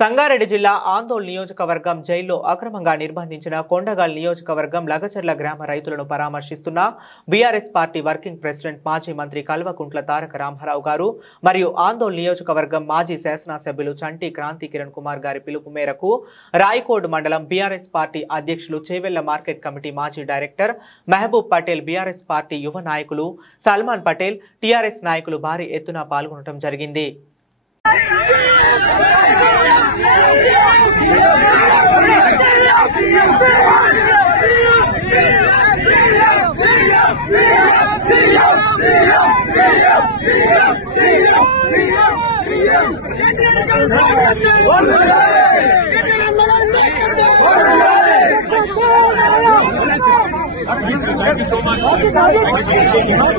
సంగారెడ్డి జిల్లా ఆందోళన నియోజకవర్గం జైల్లో అక్రమంగా నిర్బంధించిన కొండగల్ నియోజకవర్గం లగచర్ల గ్రామ రైతులను పరామర్శిస్తున్న బీఆర్ఎస్ పార్టీ వర్కింగ్ ప్రెసిడెంట్ మాజీ మంత్రి కల్వకుంట్ల తారక రామారావు గారు మరియు ఆందోళన నియోజకవర్గం మాజీ శాసనసభ్యులు చంటి క్రాంతి కిరణ్ కుమార్ గారి పిలుపు మేరకు రాయకోడ్ మండలం బీఆర్ఎస్ పార్టీ అధ్యక్షులు చేవెళ్ల మార్కెట్ కమిటీ మాజీ డైరెక్టర్ మహబూబ్ పటేల్, బీఆర్ఎస్ పార్టీ యువ నాయకులు సల్మాన్ పటేల్, టీఆర్ఎస్ నాయకులు భారీ ఎత్తున పాల్గొనడం జరిగింది. Thank you so much.